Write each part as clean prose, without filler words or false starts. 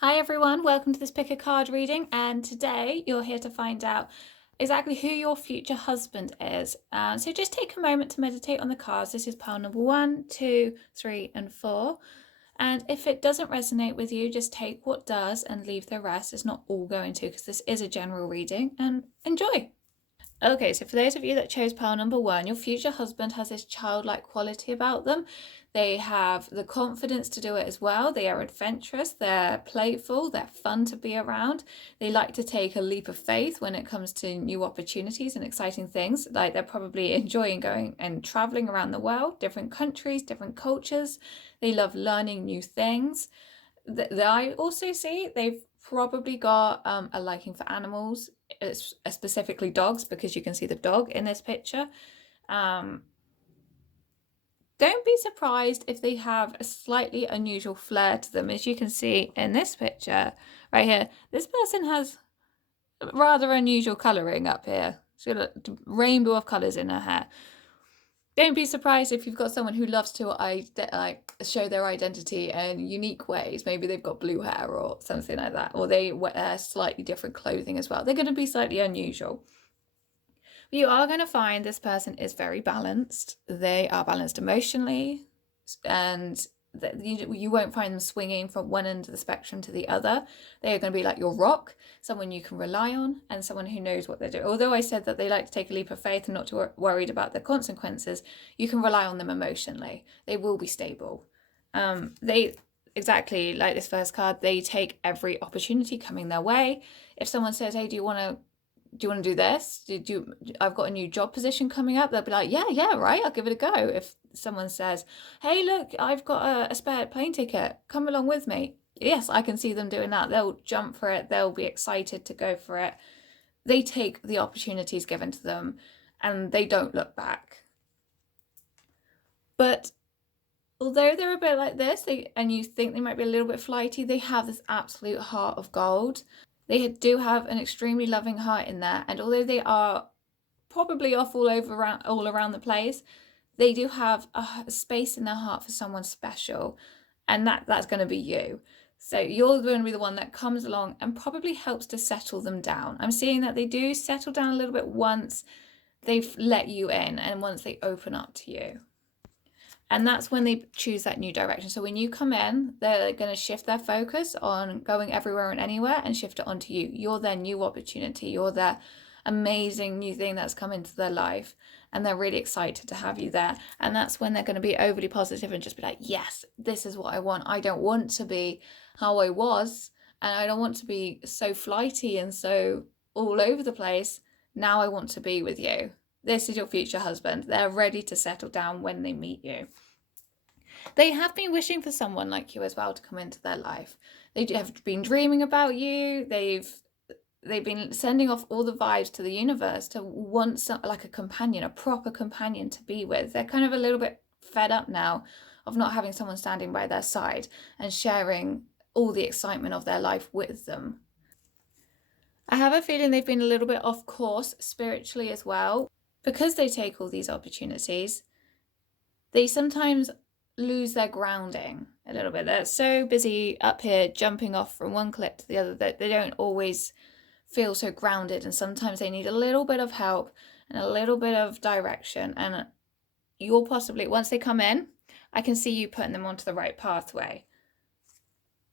Hi everyone, welcome to this pick a card reading, and today you're here to find out exactly who your future husband is. So just take a moment to meditate on the cards. This is pile number 1, 2, 3, and 4. And if it doesn't resonate with you, just take what does and leave the rest. It's not all going to, because this is a general reading, and enjoy. Okay, so for those of you that chose pile number 1, your future husband has this childlike quality about them. They have the confidence to do it as well. They are adventurous, they're playful, they're fun to be around. They like to take a leap of faith when it comes to new opportunities and exciting things. Like they're probably enjoying going and traveling around the world, different countries, different cultures. They love learning new things. I also see they've probably got a liking for animals, specifically dogs, because you can see the dog in this picture. Don't be surprised if they have a slightly unusual flair to them. As you can see in this picture right here, this person has rather unusual colouring up here. She's got a rainbow of colours in her hair. Don't be surprised if you've got someone who loves to show their identity in unique ways. Maybe they've got blue hair or something like that, or they wear slightly different clothing as well. They're going to be slightly unusual. But you are going to find this person is very balanced. They are balanced emotionally, and you won't find them swinging from one end of the spectrum to the other. They are going to be like your rock, someone you can rely on, and someone who knows what they're doing. Although I said that they like to take a leap of faith and not to worried about the consequences, you can rely on them emotionally. They will be stable. They exactly like this first card. They take every opportunity coming their way. If someone says, "Hey, do you want to do this? I've got a new job position coming up," they'll be like, yeah, right, I'll give it a go. If someone says, "Hey, look, I've got a spare plane ticket, come along with me," yes, I can see them doing that. They'll jump for it. They'll be excited to go for it. They take the opportunities given to them and they don't look back. But although they're a bit like this, and you think they might be a little bit flighty, they have this absolute heart of gold. They do have an extremely loving heart in there, and although they are probably off all around the place, they do have a space in their heart for someone special, and that's going to be you. So you're going to be the one that comes along and probably helps to settle them down. I'm seeing that they do settle down a little bit once they've let you in and once they open up to you. And that's when they choose that new direction. So when you come in, they're going to shift their focus on going everywhere and anywhere and shift it onto you. You're their new opportunity. You're their amazing new thing that's come into their life. And they're really excited to have you there. And that's when they're going to be overly positive and just be like, yes, this is what I want. I don't want to be how I was. And I don't want to be so flighty and so all over the place. Now I want to be with you. This is your future husband. They're ready to settle down when they meet you. They have been wishing for someone like you as well to come into their life. They have been dreaming about you. They've been sending off all the vibes to the universe to want like a companion, a proper companion to be with. They're kind of a little bit fed up now of not having someone standing by their side and sharing all the excitement of their life with them. I have a feeling they've been a little bit off course spiritually as well. Because they take all these opportunities, they sometimes lose their grounding a little bit. They're so busy up here jumping off from one cliff to the other that they don't always feel so grounded, and sometimes they need a little bit of help and a little bit of direction. And you'll possibly, once they come in, I can see you putting them onto the right pathway.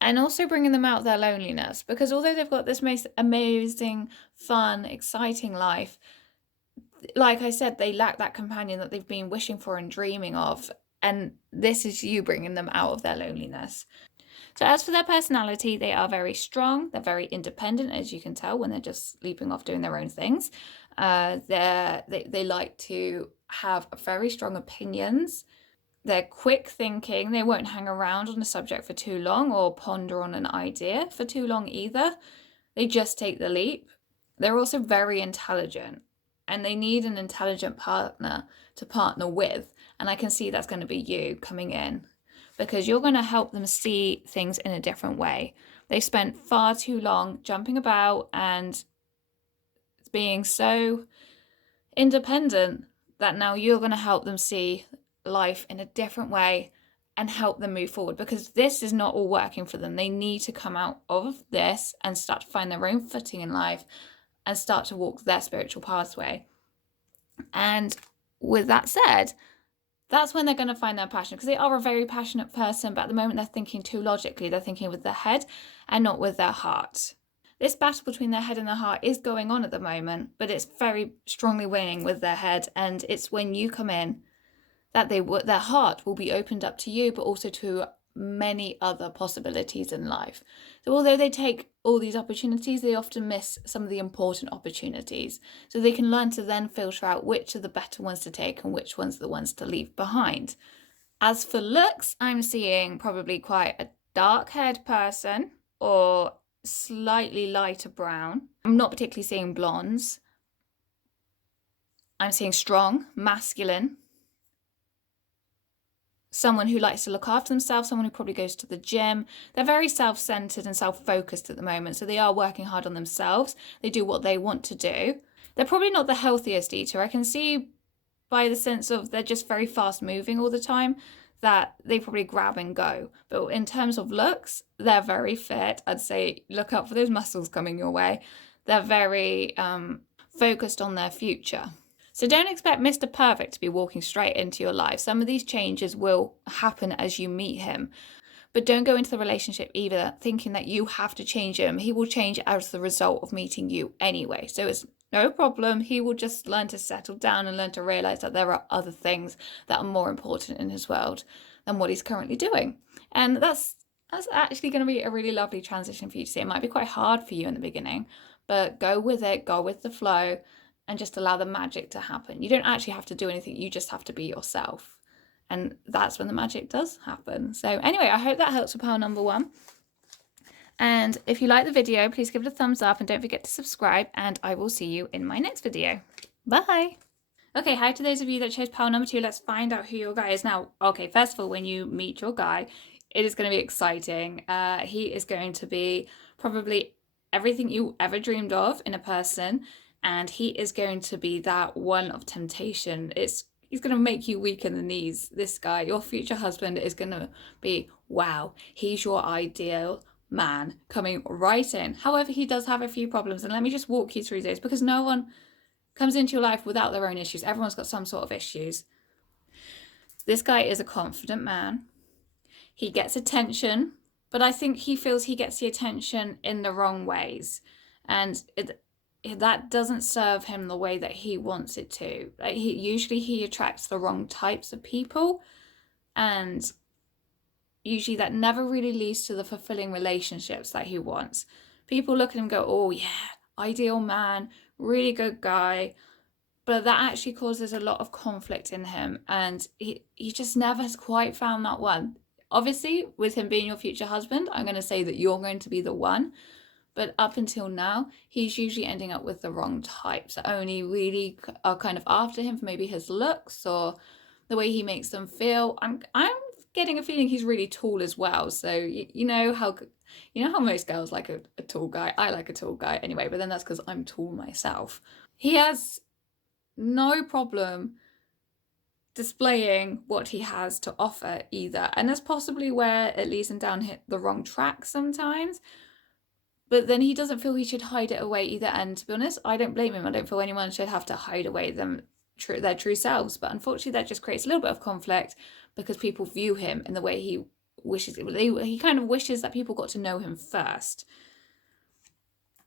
And also bringing them out of their loneliness, because although they've got this most amazing, fun, exciting life, like I said, they lack that companion that they've been wishing for and dreaming of. And this is you bringing them out of their loneliness. So as for their personality, they are very strong. They're very independent, as you can tell when they're just leaping off doing their own things. They like to have very strong opinions. They're quick thinking. They won't hang around on a subject for too long or ponder on an idea for too long either. They just take the leap. They're also very intelligent, and they need an intelligent partner to partner with. And I can see that's going to be you coming in, because you're going to help them see things in a different way. They spent far too long jumping about and being so independent that now you're going to help them see life in a different way and help them move forward, because this is not all working for them. They need to come out of this and start to find their own footing in life and start to walk their spiritual pathway. And with that said, that's when they're going to find their passion, because they are a very passionate person, but at the moment they're thinking too logically. They're thinking with their head and not with their heart. This battle between their head and their heart is going on at the moment, but it's very strongly winning with their head. And it's when you come in that their heart will be opened up to you, but also to many other possibilities in life. So although they take all these opportunities, they often miss some of the important opportunities. So they can learn to then filter out which are the better ones to take and which ones are the ones to leave behind. As for looks, I'm seeing probably quite a dark-haired person or slightly lighter brown. I'm not particularly seeing blondes. I'm seeing strong, masculine, someone who likes to look after themselves, someone who probably goes to the gym. They're very self-centered and self-focused at the moment, so they are working hard on themselves. They do what they want to do. They're probably not the healthiest eater. I can see by the sense of they're just very fast moving all the time that they probably grab and go. But in terms of looks, they're very fit. I'd say look out for those muscles coming your way. They're very focused on their future. So don't expect Mr. Perfect to be walking straight into your life. Some of these changes will happen as you meet him. But don't go into the relationship either thinking that you have to change him. He will change as the result of meeting you anyway. So it's no problem. He will just learn to settle down and learn to realize that there are other things that are more important in his world than what he's currently doing. And that's actually going to be a really lovely transition for you to see. It might be quite hard for you in the beginning, but go with it, go with the flow, and just allow the magic to happen. You don't actually have to do anything. You just have to be yourself. And that's when the magic does happen. So anyway, I hope that helps with pile number 1. And if you like the video, please give it a thumbs up and don't forget to subscribe. And I will see you in my next video. Bye. Okay, hi to those of you that chose pile number 2. Let's find out who your guy is now. Okay, first of all, when you meet your guy, it is going to be exciting. He is going to be probably everything you ever dreamed of in a person. And he is going to be that one of temptation. He's going to make you weak in the knees. This guy, your future husband, is going to be, wow, he's your ideal man coming right in. However, he does have a few problems. And let me just walk you through those, because no one comes into your life without their own issues. Everyone's got some sort of issues. This guy is a confident man. He gets attention, but I think he feels he gets the attention in the wrong ways. And that doesn't serve him the way that he wants it to. Usually he attracts the wrong types of people, and usually that never really leads to the fulfilling relationships that he wants. People look at him and go, oh yeah, ideal man, really good guy, but that actually causes a lot of conflict in him, and he just never has quite found that one. Obviously, with him being your future husband, I'm going to say that you're going to be the one. But up until now, he's usually ending up with the wrong types that only really are kind of after him for maybe his looks or the way he makes them feel. I'm getting a feeling he's really tall as well. So you know how most girls like a tall guy. I like a tall guy anyway, but then that's because I'm tall myself. He has no problem displaying what he has to offer either. And that's possibly where it leads him down the wrong track sometimes. But then he doesn't feel he should hide it away either. And to be honest, I don't blame him. I don't feel anyone should have to hide away their true selves. But unfortunately, that just creates a little bit of conflict because people view him in the way he wishes. He kind of wishes that people got to know him first.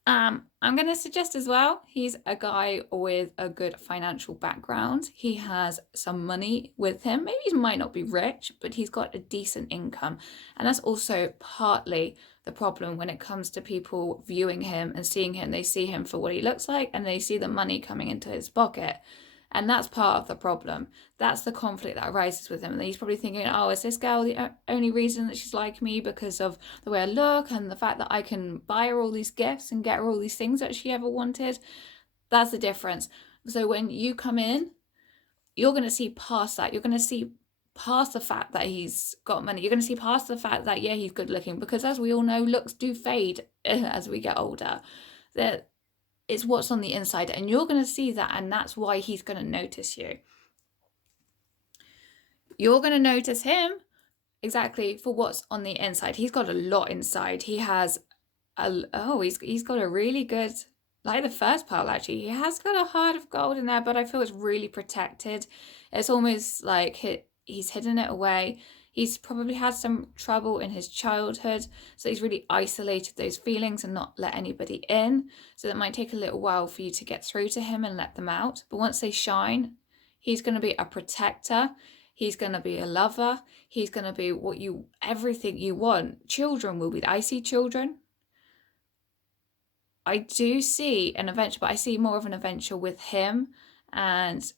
I'm going to suggest as well, he's a guy with a good financial background. He has some money with him. Maybe he might not be rich, but he's got a decent income. And that's also partly the problem when it comes to people viewing him and seeing him. They see him for what he looks like and they see the money coming into his pocket. And that's part of the problem. That's the conflict that arises with him. And he's probably thinking, oh, is this girl the only reason that she's like me because of the way I look and the fact that I can buy her all these gifts and get her all these things that she ever wanted? That's the difference. So when you come in, you're going to see past that. You're going to see past the fact that he's got money. You're going to see past the fact that, yeah, he's good looking. Because as we all know, looks do fade as we get older. That it's what's on the inside, and you're going to see that, and that's why he's going to notice you. You're going to notice him, exactly for what's on the inside. He's got a lot inside. He has he's got a really good, like the first pile actually. He has got a heart of gold in there, but I feel it's really protected. It's almost like he's hidden it away. He's probably had some trouble in his childhood, so he's really isolated those feelings and not let anybody in. So that might take a little while for you to get through to him and let them out. But once they shine, he's going to be a protector. He's going to be a lover. He's going to be everything you want. Children will be. I see children. I do see an adventure, but I see more of an adventure with him and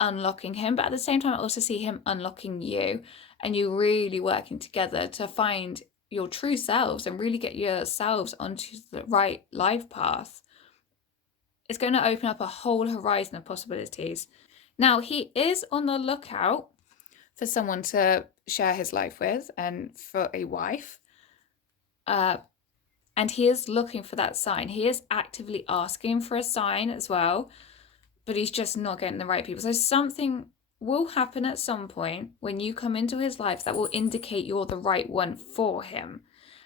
unlocking him. But at the same time, I also see him unlocking you and you really working together to find your true selves and really get yourselves onto the right life path. It's going to open up a whole horizon of possibilities. Now, he is on the lookout for someone to share his life with and for a wife. And he is looking for that sign. He is actively asking for a sign as well, but he's just not getting the right people. So something will happen at some point when you come into his life that will indicate you're the right one for him.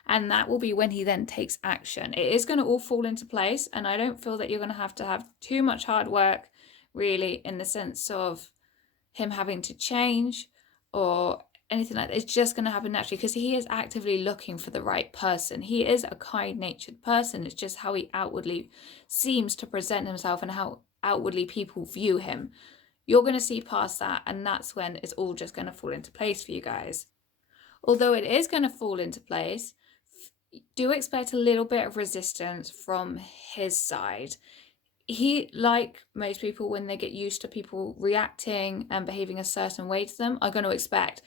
And that will be when he then takes action. It is going to all fall into place. And I don't feel that you're going to have too much hard work, really, in the sense of him having to change or anything like that. It's just going to happen naturally because he is actively looking for the right person. He is a kind-natured person. It's just how he outwardly seems to present himself and how outwardly people view him. You're going to see past that, and that's when it's all just going to fall into place for you guys. Although it is going to fall into place, do expect a little bit of resistance from his side. He, like most people, when they get used to people reacting and behaving a certain way to them, are going to expect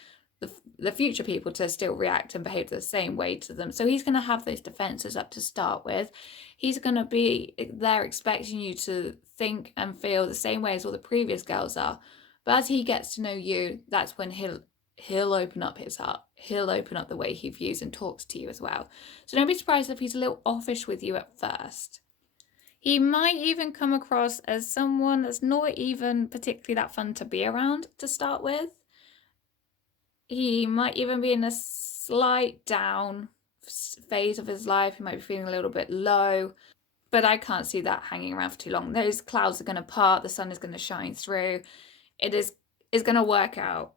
the future people to still react and behave the same way to them. So he's going to have those defenses up to start with. He's going to be there expecting you to think and feel the same way as all the previous girls are. But as he gets to know you, that's when he'll open up his heart. He'll open up the way he views and talks to you as well. So don't be surprised if he's a little offish with you at first. He might even come across as someone that's not even particularly that fun to be around to start with. He might even be in a slight down phase of his life. He might be feeling a little bit low, but I can't see that hanging around for too long. Those clouds are going to part. The sun is going to shine through. It's going to work out.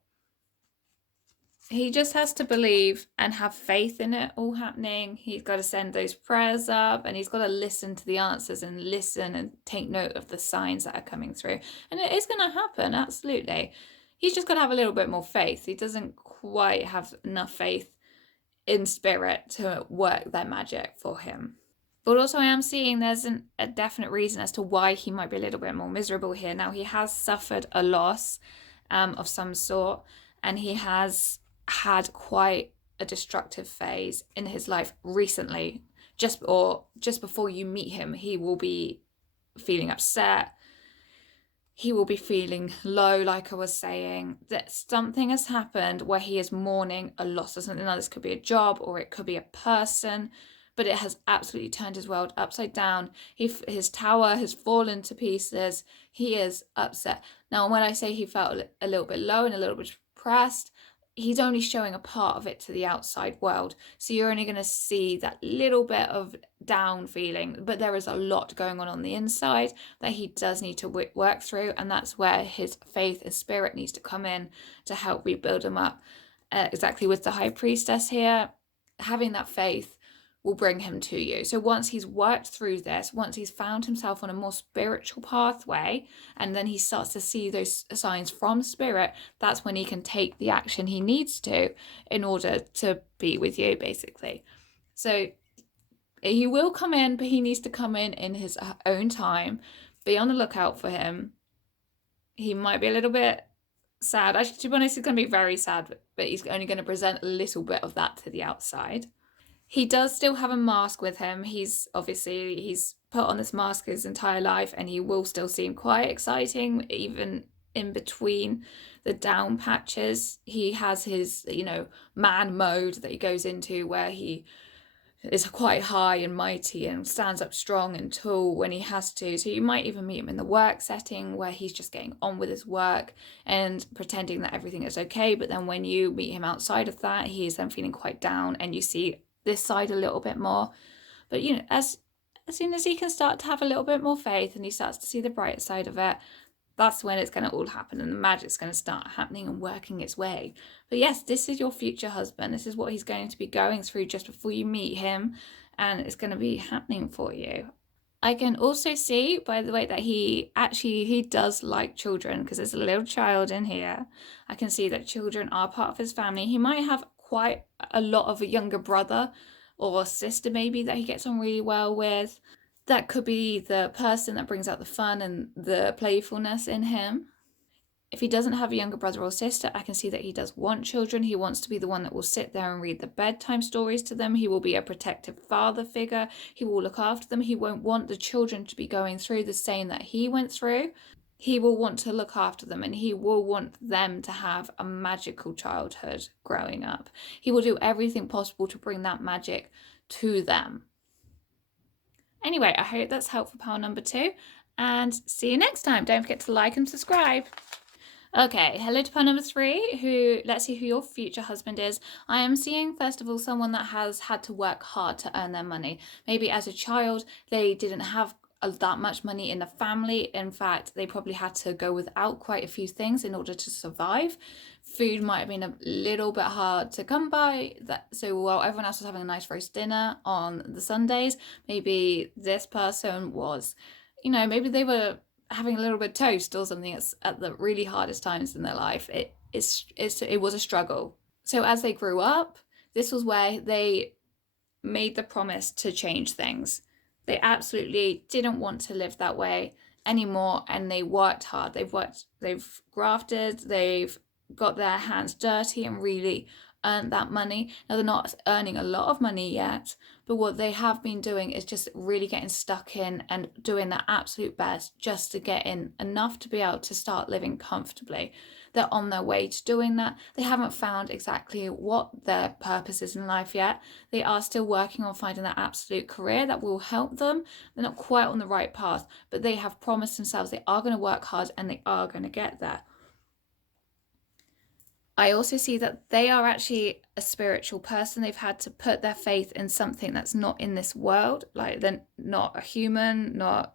He just has to believe and have faith in it all happening. He's got to send those prayers up and he's got to listen to the answers and listen and take note of the signs that are coming through. And it is going to happen, absolutely. He's just got to have a little bit more faith. He doesn't quite have enough faith in spirit to work their magic for him. But also I am seeing there's a definite reason as to why he might be a little bit more miserable here. Now, he has suffered a loss of some sort, and he has had quite a destructive phase in his life recently. Just before you meet him, he will be feeling upset. He will be feeling low, like I was saying, that something has happened where he is mourning a loss of something. Now, this could be a job or it could be a person, but it has absolutely turned his world upside down. His tower has fallen to pieces. He is upset. Now, when I say he felt a little bit low and a little bit depressed, he's only showing a part of it to the outside world. So you're only going to see that little bit of down feeling, but there is a lot going on the inside that he does need to work through. And that's where his faith and spirit needs to come in to help rebuild him up. Exactly with the High Priestess here, having that faith will bring him to you. So once he's worked through this, once he's found himself on a more spiritual pathway, and then he starts to see those signs from spirit, that's when he can take the action he needs to in order to be with you, basically. So he will come in, but he needs to come in his own time. Be on the lookout for him. He might be a little bit sad. Actually, to be honest, he's going to be very sad, but he's only going to present a little bit of that to the outside. He does still have a mask with him. He's put on this mask his entire life, and he will still seem quite exciting, even in between the down patches. He has his, man mode that he goes into where he is quite high and mighty and stands up strong and tall when he has to. So you might even meet him in the work setting where he's just getting on with his work and pretending that everything is okay. But then when you meet him outside of that, he is then feeling quite down, and you see this side a little bit more. But as soon as he can start to have a little bit more faith and he starts to see the bright side of it, that's when it's going to all happen and the magic's going to start happening and working its way. But yes, this is your future husband. This is what he's going to be going through just before you meet him, and it's going to be happening for you. I can also see, by the way, that he does like children, because there's a little child in here. I can see that children are part of his family. He might have quite a lot of a younger brother or sister maybe that he gets on really well with. That could be the person that brings out the fun and the playfulness in him. If he doesn't have a younger brother or sister, I can see that he does want children. He wants to be the one that will sit there and read the bedtime stories to them. He will be a protective father figure. He will look after them. He won't want the children to be going through the same that he went through. He will want to look after them, and he will want them to have a magical childhood growing up. He will do everything possible to bring that magic to them. Anyway, I hope that's helpful pile number 2, and see you next time. Don't forget to like and subscribe. Okay, hello to pile number 3, let's see who your future husband is. I am seeing, first of all, someone that has had to work hard to earn their money. Maybe as a child, they didn't have that much money in the family. In fact, they probably had to go without quite a few things in order to survive. Food might have been a little bit hard to come by. So while everyone else was having a nice roast dinner on the Sundays, maybe this person was, maybe they were having a little bit of toast or something at the really hardest times in their life. It was a struggle. So as they grew up, this was where they made the promise to change things. They absolutely didn't want to live that way anymore, and they worked hard. They've grafted, they've got their hands dirty and really earned that money. Now, they're not earning a lot of money yet, but what they have been doing is just really getting stuck in and doing their absolute best just to get in enough to be able to start living comfortably. They're on their way to doing that. They haven't found exactly what their purpose is in life yet. They are still working on finding that absolute career that will help them. They're not quite on the right path, but they have promised themselves they are going to work hard and they are going to get there. I also see that they are actually a spiritual person. They've had to put their faith in something that's not in this world, like they're not a human, not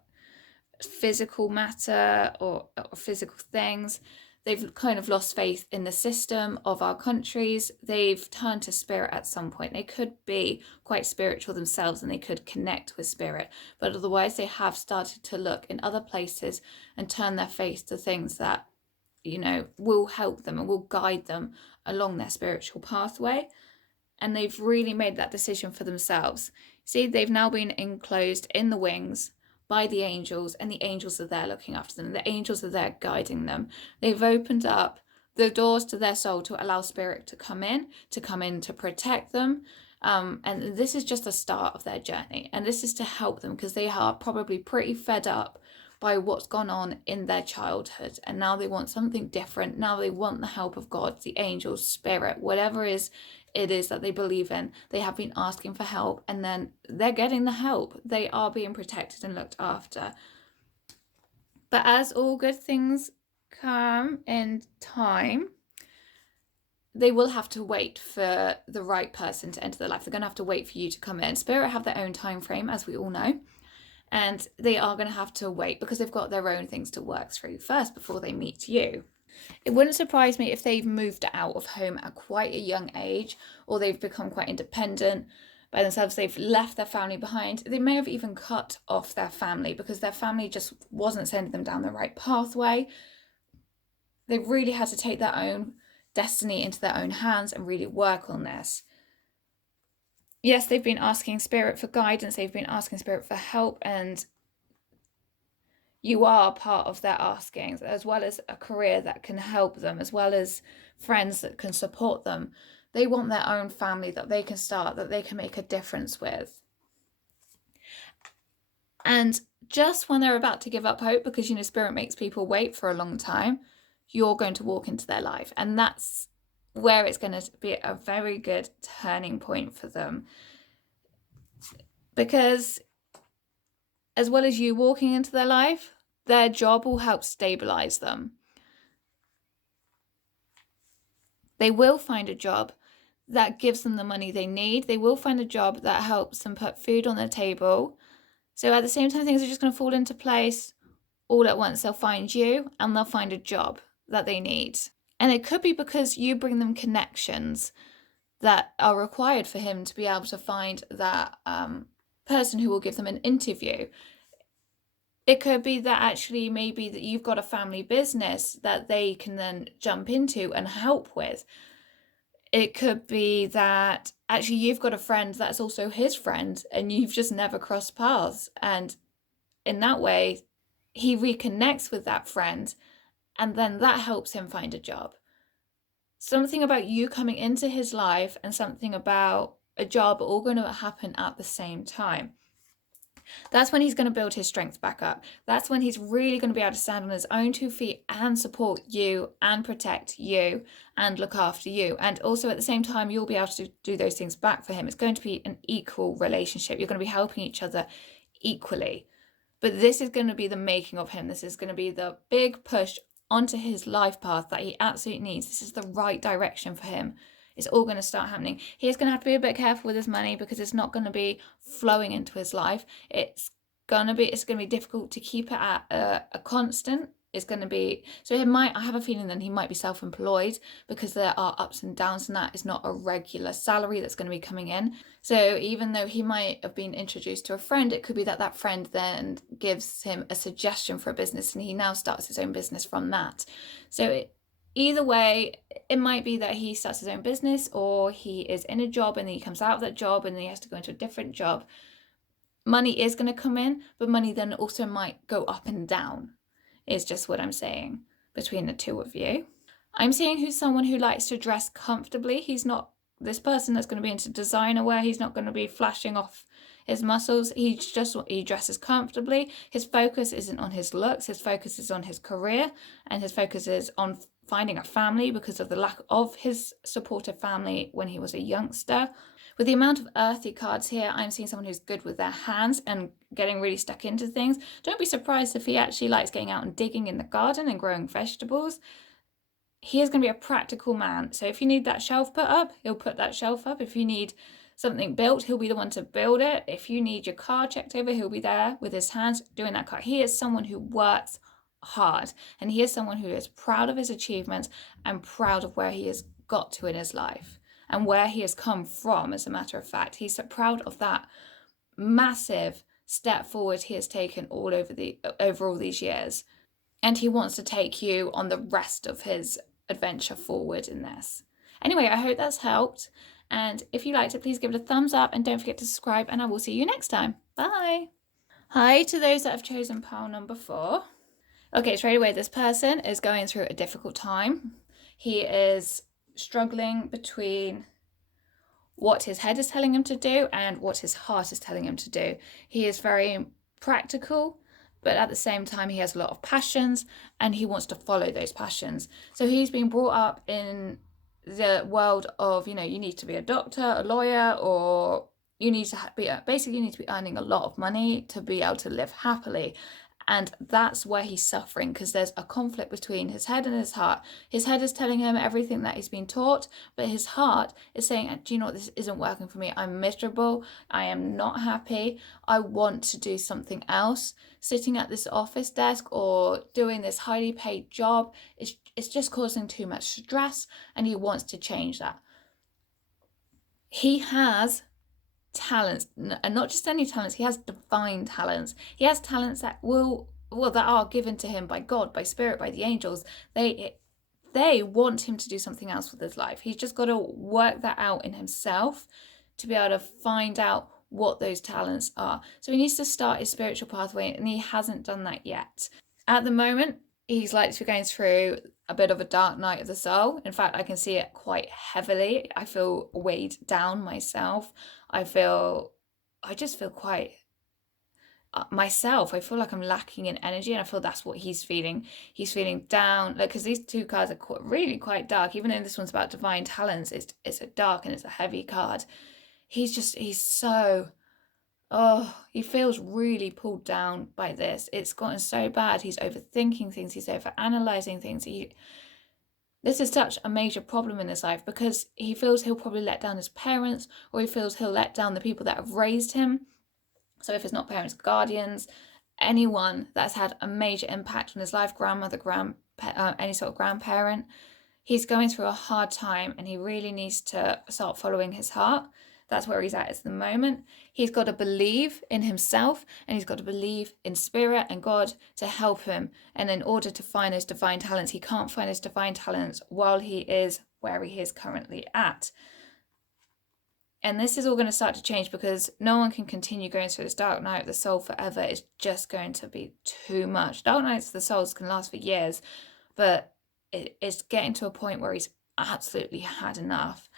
physical matter or physical things. They've kind of lost faith in the system of our countries. They've turned to spirit at some point. They could be quite spiritual themselves and they could connect with spirit, but otherwise they have started to look in other places and turn their faith to things that will help them and will guide them along their spiritual pathway. And they've really made that decision for themselves. See, they've now been enclosed in the wings by the angels, and the angels are there looking after them. The angels are there guiding them. They've opened up the doors to their soul to allow spirit to come in to protect them. And this is just the start of their journey. And this is to help them because they are probably pretty fed up by what's gone on in their childhood, and now they want something different. Now they want the help of God, the angels, spirit, whatever it is that they believe in. They have been asking for help, and then they're getting the help. They are being protected and looked after. But as all good things come in time, they will have to wait for the right person to enter their life. They're going to have to wait for you to come in. Spirit have their own time frame, as we all know. And they are going to have to wait because they've got their own things to work through first before they meet you. It wouldn't surprise me if they've moved out of home at quite a young age, or they've become quite independent by themselves. They've left their family behind. They may have even cut off their family because their family just wasn't sending them down the right pathway. They really had to take their own destiny into their own hands and really work on this. Yes, they've been asking spirit for guidance, they've been asking spirit for help, and you are part of their askings, as well as a career that can help them, as well as friends that can support them. They want their own family that they can start, that they can make a difference with. And just when they're about to give up hope, because spirit makes people wait for a long time, you're going to walk into their life, and that's where it's going to be a very good turning point for them. because as well as you walking into their life, their job will help stabilize them. They will find a job that gives them the money they need. They will find a job that helps them put food on their table. So at the same time, things are just going to fall into place all at once. They'll find you and they'll find a job that they need. And it could be because you bring them connections that are required for him to be able to find that person who will give them an interview. It could be that actually maybe that you've got a family business that they can then jump into and help with. It could be that actually you've got a friend that's also his friend and you've just never crossed paths. And in that way, he reconnects with that friend and then that helps him find a job. Something about you coming into his life and something about a job are all going to happen at the same time. That's when he's going to build his strength back up. That's when he's really going to be able to stand on his own 2 feet and support you and protect you and look after you. And also at the same time, you'll be able to do those things back for him. It's going to be an equal relationship. You're going to be helping each other equally. But this is going to be the making of him. This is going to be the big push onto his life path that he absolutely needs. This is the right direction for him. It's all going to start happening. He's going to have to be a bit careful with his money because it's not going to be flowing into his life. It's going to be difficult to keep it at a constant. It's going to be, so I have a feeling that he might be self-employed because there are ups and downs and that is not a regular salary that's going to be coming in. So even though he might have been introduced to a friend, it could be that that friend then gives him a suggestion for a business and he now starts his own business from that. So either way, it might be that he starts his own business or he is in a job and then he comes out of that job and then he has to go into a different job. Money is going to come in, but money then also might go up and down, is just what I'm saying between the two of you. I'm seeing who's someone who likes to dress comfortably. He's not this person that's going to be into designer wear. He's not going to be flashing off his muscles. He dresses comfortably. His focus isn't on his looks. His focus is on his career and his focus is on finding a family because of the lack of his supportive family when he was a youngster. With the amount of earthy cards here, I'm seeing someone who's good with their hands and getting really stuck into things. Don't be surprised if he actually likes getting out and digging in the garden and growing vegetables. He is going to be a practical man. So if you need that shelf put up, he'll put that shelf up. If you need something built, he'll be the one to build it. If you need your car checked over, he'll be there with his hands doing that car. He is someone who works hard and he is someone who is proud of his achievements and proud of where he has got to in his life and where he has come from. As a matter of fact, he's so proud of that massive step forward he has taken over all these years, and he wants to take you on the rest of his adventure forward in this. Anyway, I hope that's helped, and if you liked it, please give it a thumbs up and don't forget to subscribe, and I will see you next time. Bye. Hi to those that have chosen pile number 4. Okay, straight away, this person is going through a difficult time. He is struggling between what his head is telling him to do and what his heart is telling him to do. He is very practical, but at the same time, he has a lot of passions and he wants to follow those passions. So he's been brought up in the world of, you need to be a doctor, a lawyer, or you need to be earning a lot of money to be able to live happily. And that's where he's suffering because there's a conflict between his head and his heart. His head is telling him everything that he's been taught, but his heart is saying, do you know what, this isn't working for me. I'm miserable. I am not happy. I want to do something else. Sitting at this office desk or doing this highly paid job, it's just causing too much stress and he wants to change that. He has talents, and not just any talents, he has divine talents. He has talents that that are given to him by God, by spirit, by the angels. They want him to do something else with his life. He's just got to work that out in himself to be able to find out what those talents are. So he needs to start his spiritual pathway, and he hasn't done that yet. At the moment, he's likely to be going through a bit of a dark night of the soul. In fact, I can see it quite heavily. I feel weighed down myself. I just feel quite myself. I feel like I'm lacking in energy, and I feel that's what he's feeling. He's feeling down, because these two cards are really quite dark. Even though this one's about divine talents, it's a dark and it's a heavy card. He's so he feels really pulled down by this. It's gotten so bad. He's overthinking things. He's overanalyzing things. This is such a major problem in his life because he feels he'll probably let down his parents, or he feels he'll let down the people that have raised him. So if it's not parents, guardians, anyone that's had a major impact on his life, grandmother, any sort of grandparent, he's going through a hard time and he really needs to start following his heart. That's where he's at the moment. He's got to believe in himself, and he's got to believe in spirit and God to help him. And in order to find his divine talents, he can't find his divine talents while he is where he is currently at. And this is all going to start to change because no one can continue going through this dark night of the soul forever. It's just going to be too much. Dark nights of the souls can last for years, but it's getting to a point where he's absolutely had enough.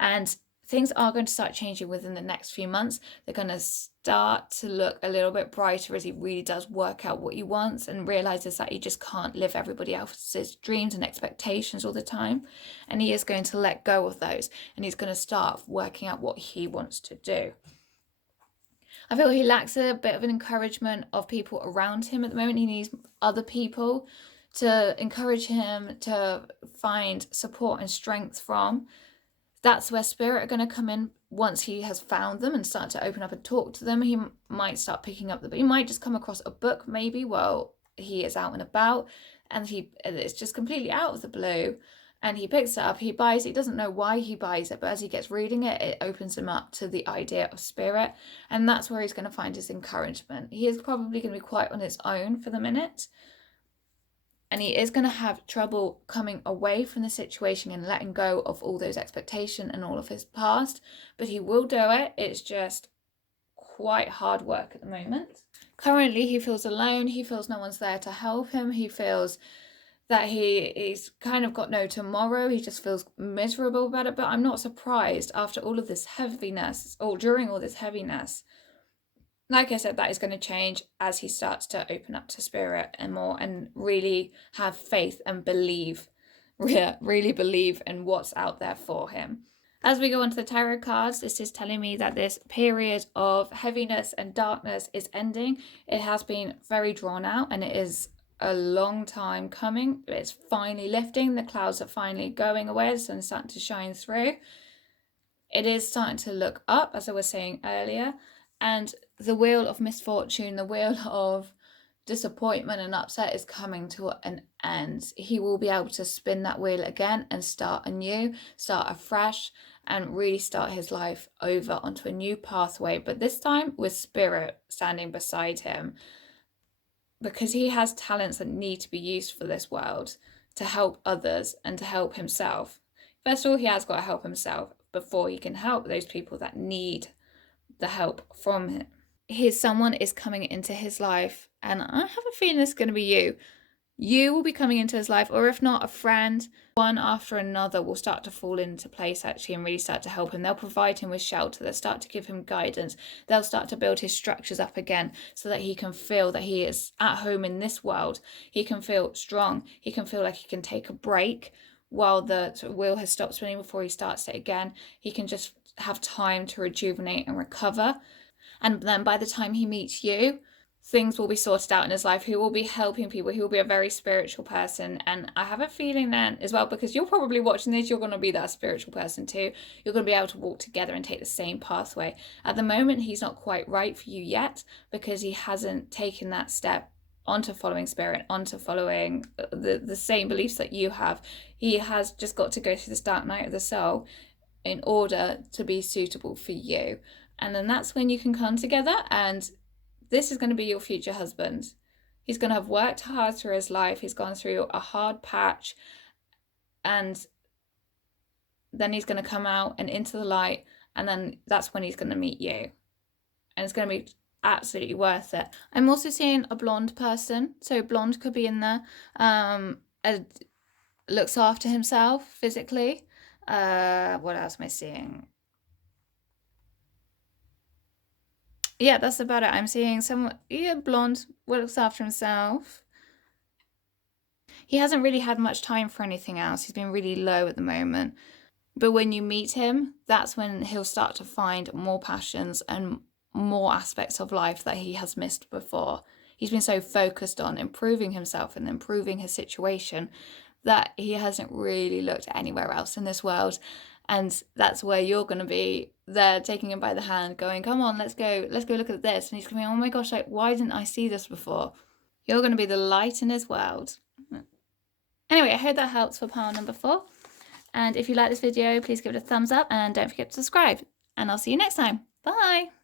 And things are going to start changing within the next few months. They're going to start to look a little bit brighter as he really does work out what he wants and realizes that he just can't live everybody else's dreams and expectations all the time. And he is going to let go of those, and he's going to start working out what he wants to do. I feel he lacks a bit of an encouragement of people around him at the moment. He needs other people to encourage him, to find support and strength from. That's where spirit are going to come in once he has found them and start to open up and talk to them. He might start picking up he might just come across a book maybe while he is out and about, and it's just completely out of the blue, and he picks it up, he buys it. He doesn't know why he buys it, but as he gets reading it, it opens him up to the idea of spirit, and that's where he's going to find his encouragement. He is probably going to be quite on his own for the minute, and he is going to have trouble coming away from the situation and letting go of all those expectations and all of his past, but he will do it. It's just quite hard work at the moment. Currently, he feels alone. He feels no one's there to help him. He feels that he's kind of got no tomorrow. He just feels miserable about it, but I'm not surprised after all of this heaviness, or during all this heaviness. Like I said, that is going to change as he starts to open up to spirit and more, and really have faith and believe, really believe in what's out there for him. As we go on to the tarot cards, this is telling me that this period of heaviness and darkness is ending. It has been very drawn out, and it is a long time coming. It's finally lifting. The clouds are finally going away. The sun's starting to shine through. It is starting to look up, as I was saying earlier. And the wheel of misfortune, the wheel of disappointment and upset is coming to an end. He will be able to spin that wheel again and start anew, start afresh, and really start his life over onto a new pathway, but this time with spirit standing beside him, because he has talents that need to be used for this world to help others and to help himself. First of all, he has got to help himself before he can help those people that need the help from him. Someone is coming into his life, and I have a feeling it's going to be you. You will be coming into his life, or if not, a friend. One after another will start to fall into place actually and really start to help him. They'll provide him with shelter. They'll start to give him guidance. They'll start to build his structures up again so that he can feel that he is at home in this world. He can feel strong. He can feel like he can take a break while the wheel has stopped spinning before he starts it again. He can just have time to rejuvenate and recover. And then by the time he meets you, things will be sorted out in his life. He will be helping people. He will be a very spiritual person. And I have a feeling then as well, because you're probably watching this, you're going to be that spiritual person too. You're going to be able to walk together and take the same pathway. At the moment, he's not quite right for you yet because he hasn't taken that step onto following spirit, onto following the same beliefs that you have. He has just got to go through this dark night of the soul in order to be suitable for you. And then that's when you can come together, and this is going to be your future husband. He's going to have worked hard through his life. He's gone through a hard patch, and then he's going to come out and into the light, and then that's when he's going to meet you. And it's going to be absolutely worth it. I'm also seeing a blonde person. So blonde could be in there. Looks after himself physically. What else am I seeing? Yeah, that's about it. I'm seeing someone, blonde, looks after himself. He hasn't really had much time for anything else. He's been really low at the moment. But when you meet him, that's when he'll start to find more passions and more aspects of life that he has missed before. He's been so focused on improving himself and improving his situation that he hasn't really looked anywhere else in this world. And that's where you're going to be there, taking him by the hand, going, come on, let's go look at this. And he's going, oh my gosh, like, why didn't I see this before? You're going to be the light in his world. Anyway, I hope that helps for pile number 4. And if you like this video, please give it a thumbs up and don't forget to subscribe. And I'll see you next time. Bye.